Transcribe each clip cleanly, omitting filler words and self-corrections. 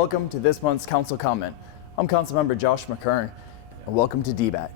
Welcome to this month's Council Comment. I'm Councilmember Josh McCurn, and welcome to D-Bat.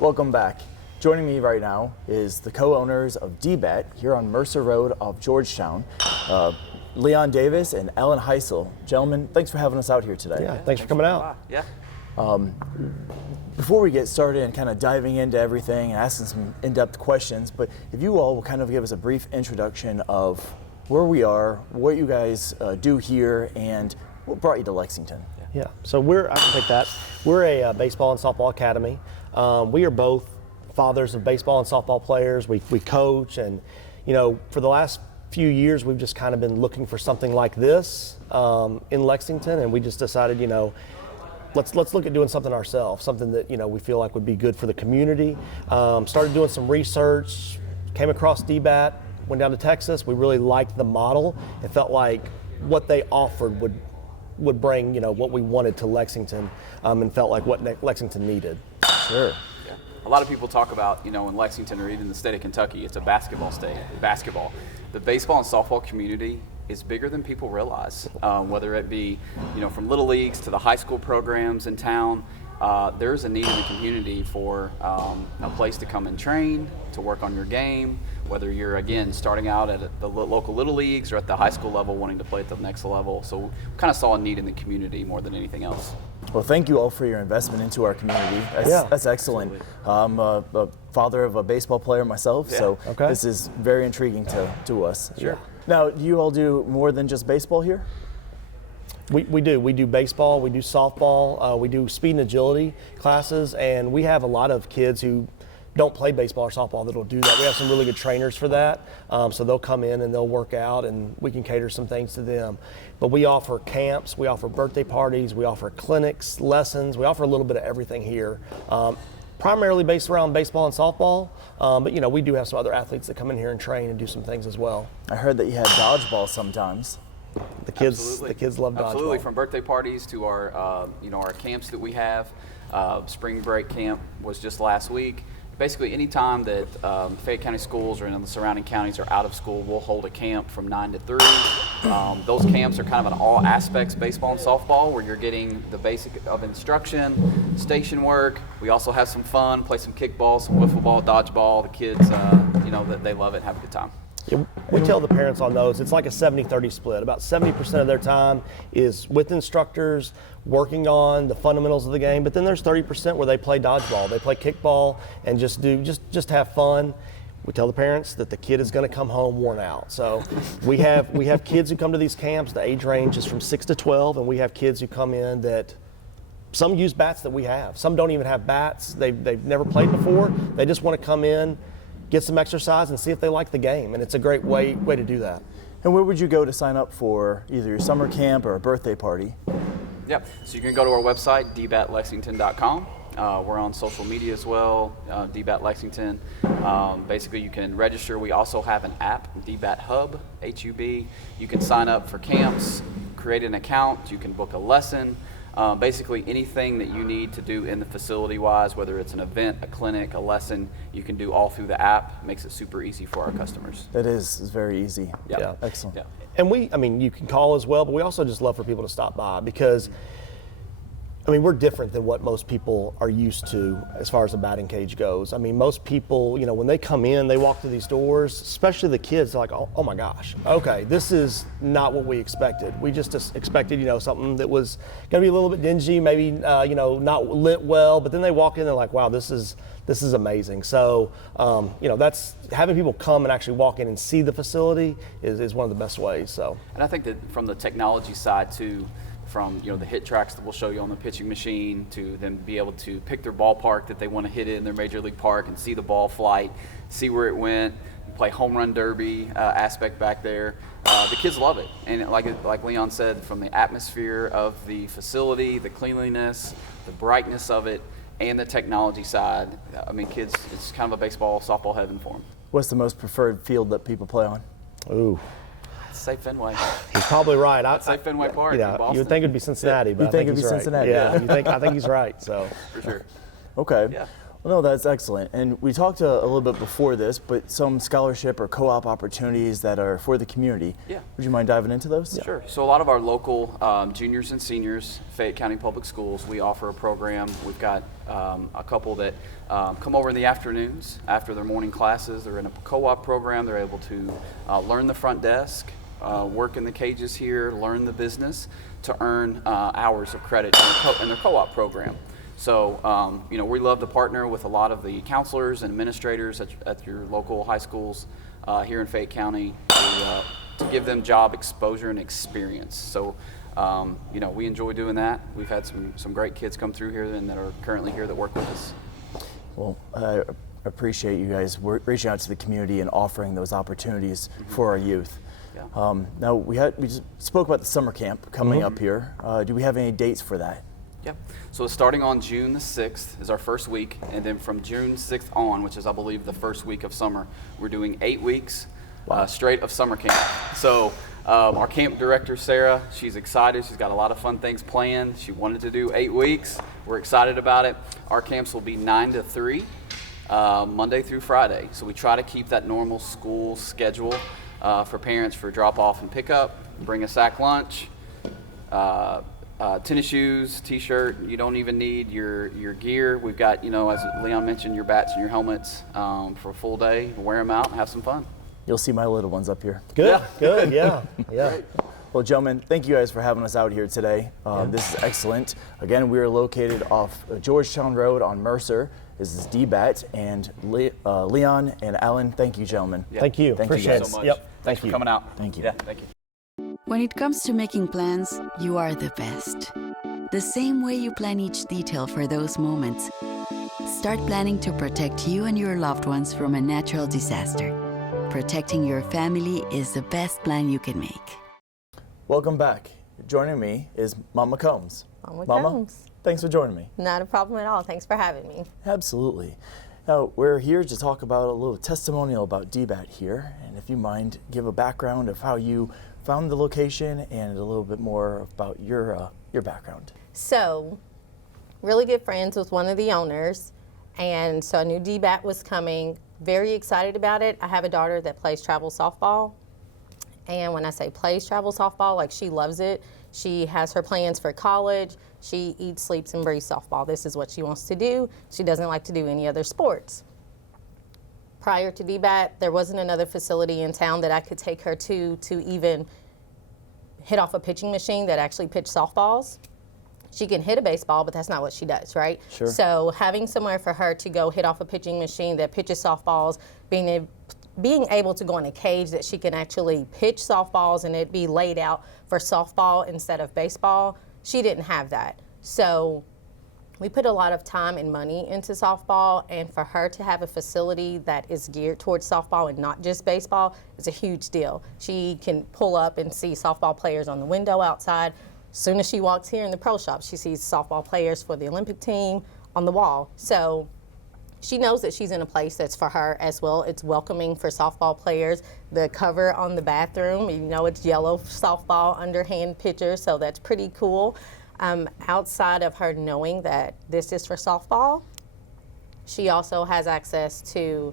Welcome back. Joining me right now is the co-owners of D-Bat here on Mercer Road of Georgetown, Leon Davis and Ellen Heisel. Gentlemen, thanks for having us out here today. Yeah, thanks for coming out. Yeah. Before we get started and kind of diving into everything and asking some in-depth questions, but if you all will kind of give us a brief introduction of where we are, what you guys do here, and what brought you to Lexington. Yeah, so I can take that. We're a baseball and softball academy. We are both fathers of baseball and softball players. We coach, and for the last few years we've just kind of been looking for something like this in Lexington, and we just decided, let's look at doing something ourselves, something that we feel like would be good for the community. Started doing some research, came across D-Bat, went down to Texas. We really liked the model. It felt like what they offered would bring what we wanted to Lexington, and felt like what Lexington needed. Sure. Yeah. A lot of people talk about, in Lexington or even the state of Kentucky, it's a basketball state. Basketball. The baseball and softball community is bigger than people realize. Whether it be, from little leagues to the high school programs in town, there's a need in the community for a place to come and train, to work on your game, whether you're, again, starting out at the local little leagues or at the high school level wanting to play at the next level. So we kind of saw a need in the community more than anything else. Well, thank you all for your investment into our community. That's excellent. I'm a father of a baseball player myself, so this is very intriguing to us. Sure. Now, do you all do more than just baseball here? We do. We do baseball, we do softball, we do speed and agility classes, and we have a lot of kids who don't play baseball or softball that'll do that. We have some really good trainers for that, so they'll come in and they'll work out, and we can cater some things to them. But we offer camps, we offer birthday parties, we offer clinics, lessons, we offer a little bit of everything here. Primarily based around baseball and softball, but we do have some other athletes that come in here and train and do some things as well. I heard that you had dodgeball sometimes. The kids love dodgeball. Absolutely, from birthday parties to our our camps that we have. Spring break camp was just last week. Basically, any time that Fayette County schools or in the surrounding counties are out of school, we'll hold a camp from 9 to 3. Those camps are kind of an all aspects baseball and softball, where you're getting the basic of instruction, station work. We also have some fun, play some kickball, some wiffle ball, dodgeball. The kids, that they love it, have a good time. Yeah, we tell the parents on those, it's like a 70-30 split. About 70% of their time is with instructors, working on the fundamentals of the game, but then there's 30% where they play dodgeball, they play kickball, and just have fun. We tell the parents that the kid is going to come home worn out. So we have kids who come to these camps. The age range is from 6 to 12, and we have kids who come in that some use bats that we have. Some don't even have bats. They've never played before. They just want to come in, get some exercise, and see if they like the game, and it's a great way to do that. And where would you go to sign up for either your summer camp or a birthday party? Yep, so you can go to our website, dbatlexington.com. We're on social media as well, D-Bat Lexington. Basically, you can register. We also have an app, D-Bat Hub, HUB. You can sign up for camps, create an account, you can book a lesson. Basically anything that you need to do in the facility wise, whether it's an event, a clinic, a lesson, you can do all through the app. It makes it super easy for our customers. That is very easy. Yeah. Excellent. Yeah. And you can call as well, but we also just love for people to stop by because we're different than what most people are used to as far as the batting cage goes. Most people, when they come in, they walk through these doors, especially the kids, they're like, oh my gosh, okay, this is not what we expected. We just expected, something that was going to be a little bit dingy, maybe, not lit well, but then they walk in, they're like, wow, this is amazing. So, that's having people come and actually walk in and see the facility is one of the best ways. So, and I think that from the technology side too, from the hit tracks that we'll show you on the pitching machine to them be able to pick their ballpark that they want to hit it in their major league park and see the ball flight, see where it went, We play home run derby aspect back there. The kids love it, and like Leon said, from the atmosphere of the facility, the cleanliness, the brightness of it, and the technology side, I mean, kids, it's kind of a baseball, softball heaven for them. What's the most preferred field that people play on? Ooh. I'd say Fenway. He's probably right. I'd say Fenway Park in Boston. You would think it'd be Cincinnati, but You think it'd be Cincinnati? Yeah, I think he's right. So For sure. Okay. Yeah. Well, no, that's excellent. And we talked a little bit before this, but some scholarship or co-op opportunities that are for the community. Yeah. Would you mind diving into those? Sure. So a lot of our local juniors and seniors, Fayette County Public Schools, we offer a program. We've got a couple that come over in the afternoons after their morning classes. They're in a co-op program. They're able to learn the front desk, work in the cages here, learn the business to earn hours of credit in their co-op program. So, we love to partner with a lot of the counselors and administrators at your local high schools here in Fayette County to give them job exposure and experience. So, we enjoy doing that. We've had some great kids come through here and that are currently here that work with us. Well, I appreciate you guys reaching out to the community and offering those opportunities for our youth. Yeah. Now, we just spoke about the summer camp coming up here. Do we have any dates for that? Yep. So starting on June the 6th is our first week, and then from June 6th on, which is I believe the first week of summer, we're doing 8 weeks straight of summer camp. So our camp director, Sarah, she's excited. She's got a lot of fun things planned. She wanted to do 8 weeks. We're excited about it. Our camps will be 9 to 3, Monday through Friday. So we try to keep that normal school schedule for parents for drop off and pickup, bring a sack lunch, tennis shoes, t-shirt. You don't even need your gear. We've got, as Leon mentioned, your bats and your helmets for a full day. Wear them out and have some fun. You'll see my little ones up here. good, yeah. Well, gentlemen, thank you guys for having us out here today. This is excellent. Again, we are located off Georgetown Road on Mercer. This is D-Bat, and Leon and Alan, thank you, gentlemen. Yeah. Thank you. Thank you Appreciate guys. it. so much. Yep. Thanks for coming out. Thank you. Yeah, thank you. When it comes to making plans, you are the best. The same way you plan each detail for those moments. Start planning to protect you and your loved ones from a natural disaster. Protecting your family is the best plan you can make. Welcome back. Joining me is Mama Combs. Mama Combs. Thanks for joining me. Not a problem at all. Thanks for having me. Absolutely. Now, we're here to talk about a little testimonial about D-Bat here, and if you mind, give a background of how you found the location and a little bit more about your background. So, really good friends with one of the owners, and so I knew D-Bat was coming. Very excited about it. I have a daughter that plays travel softball, and when I say plays travel softball, like she loves it. She has her plans for college. She eats, sleeps, and breathes softball. This is what she wants to do. She doesn't like to do any other sports. Prior to D-Bat, there wasn't another facility in town that I could take her to even hit off a pitching machine that actually pitched softballs. She can hit a baseball, but that's not what she does, right? Sure. So having somewhere for her to go hit off a pitching machine that pitches softballs, being able to go in a cage that she can actually pitch softballs and it be laid out for softball instead of baseball, she didn't have that. So we put a lot of time and money into softball, and for her to have a facility that is geared towards softball and not just baseball is a huge deal. She can pull up and see softball players on the window outside. As soon as she walks here in the pro shop, she sees softball players for the Olympic team on the wall. So she knows that she's in a place that's for her as well. It's welcoming for softball players. The cover on the bathroom, it's yellow softball underhand pitcher, so that's pretty cool. Outside of her knowing that this is for softball, she also has access to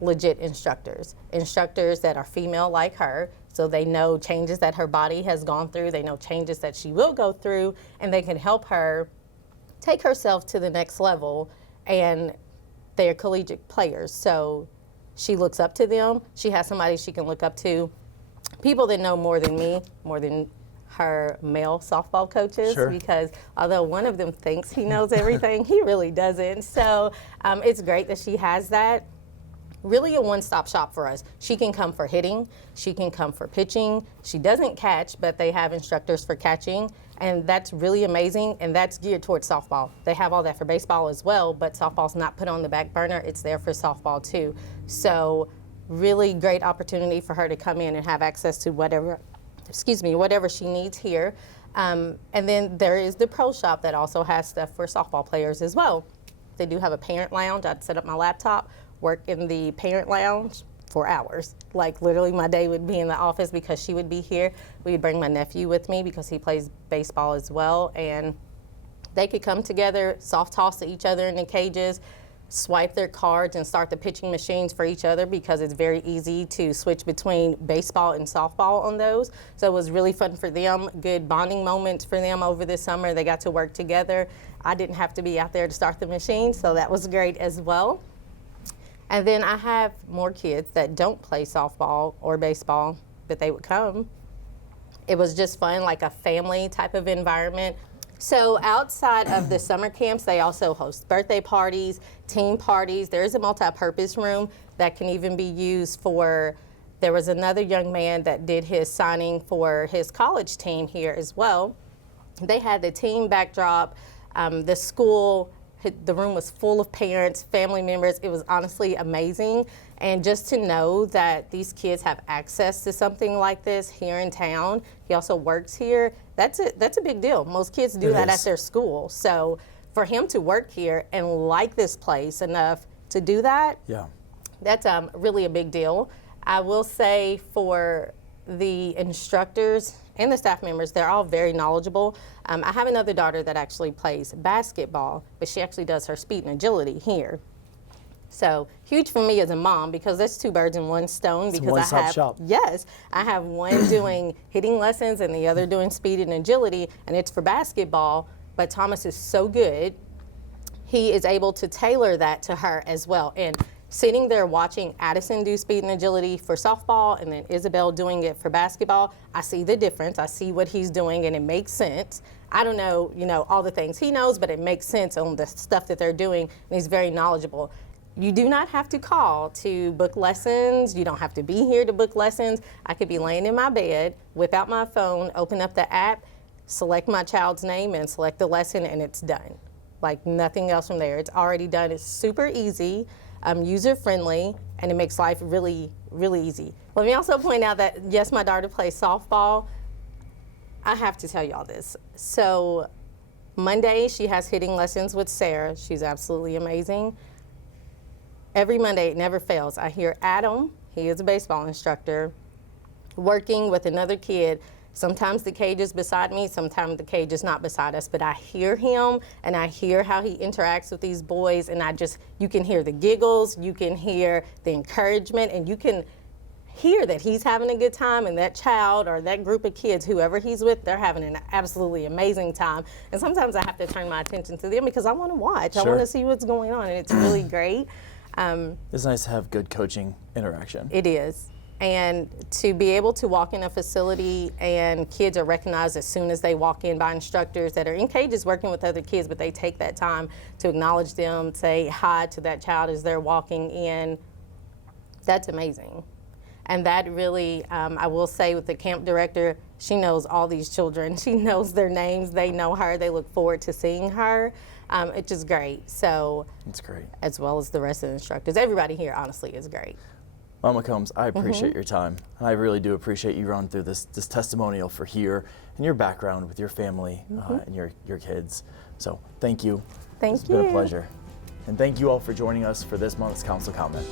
legit instructors that are female like her, so they know changes that her body has gone through, they know changes that she will go through, and they can help her take herself to the next level. And they're collegiate players, so she looks up to them. She has somebody she can look up to, people that know more than me, more than her male softball coaches, Sure. because although one of them thinks he knows everything, he really doesn't. So it's great that she has that. Really a one-stop shop for us. She can come for hitting, she can come for pitching. She doesn't catch, but they have instructors for catching, and that's really amazing, and that's geared towards softball. They have all that for baseball as well, but softball's not put on the back burner. It's there for softball too. So really great opportunity for her to come in and have access to whatever she needs here. And then there is the pro shop that also has stuff for softball players as well. They do have a parent lounge. I'd set up my laptop, work in the parent lounge for hours. Like literally my day would be in the office because she would be here. We'd bring my nephew with me because he plays baseball as well. And they could come together, soft toss to each other in the cages, swipe their cards and start the pitching machines for each other because it's very easy to switch between baseball and softball on those. So it was really fun for them, good bonding moments for them over the summer. They got to work together. I didn't have to be out there to start the machine, so that was great as well. And then I have more kids that don't play softball or baseball, but they would come. It was just fun, like a family type of environment. So outside of the summer camps, they also host birthday parties, team parties. There is a multi-purpose room that can even be used for, there was another young man that did his signing for his college team here as well. They had the team backdrop, the school, the room was full of parents, family members. It was honestly amazing. And just to know that these kids have access to something like this here in town, he also works here, that's a big deal. Most kids do that at their school. So for him to work here and like this place enough to do that, that's really a big deal. I will say for the instructors and the staff members, they're all very knowledgeable. I have another daughter that actually plays basketball, but she actually does her speed and agility here. So huge for me as a mom because that's two birds in one stone. It's because one-stop shop. Yes, I have one doing hitting lessons and the other doing speed and agility, and it's for basketball. But Thomas is so good, he is able to tailor that to her as well. And sitting there watching Addison do speed and agility for softball and then Isabel doing it for basketball, I see the difference. I see what he's doing and it makes sense. I don't know, all the things he knows, but it makes sense on the stuff that they're doing, and he's very knowledgeable. You do not have to call to book lessons. You don't have to be here to book lessons. I could be laying in my bed, whip out my phone, open up the app, select my child's name and select the lesson, and it's done. Like nothing else from there. It's already done. It's super easy, user-friendly, and it makes life really, really easy. Let me also point out that, yes, my daughter plays softball. I have to tell y'all this. So Monday, she has hitting lessons with Sarah. She's absolutely amazing. Every Monday, it never fails. I hear Adam, he is a baseball instructor, working with another kid. Sometimes the cage is beside me, sometimes the cage is not beside us, but I hear him and I hear how he interacts with these boys, and you can hear the giggles, you can hear the encouragement, and you can hear that he's having a good time, and that child or that group of kids, whoever he's with, they're having an absolutely amazing time. And sometimes I have to turn my attention to them because I want to watch. Sure. I want to see what's going on, and it's really great. It's nice to have good coaching interaction. It is. And to be able to walk in a facility and kids are recognized as soon as they walk in by instructors that are in cages working with other kids, but they take that time to acknowledge them, say hi to that child as they're walking in, that's amazing. And that really, I will say with the camp director, she knows all these children. She knows their names, they know her, they look forward to seeing her. It's just great. So That's great. as well as the rest of the instructors. Everybody here, honestly, is great. Mama Combs, I appreciate your time. And I really do appreciate you running through this testimonial for here and your background with your family and your kids. So thank you. Thank It's you. been a pleasure. And thank you all for joining us for this month's Council Comment.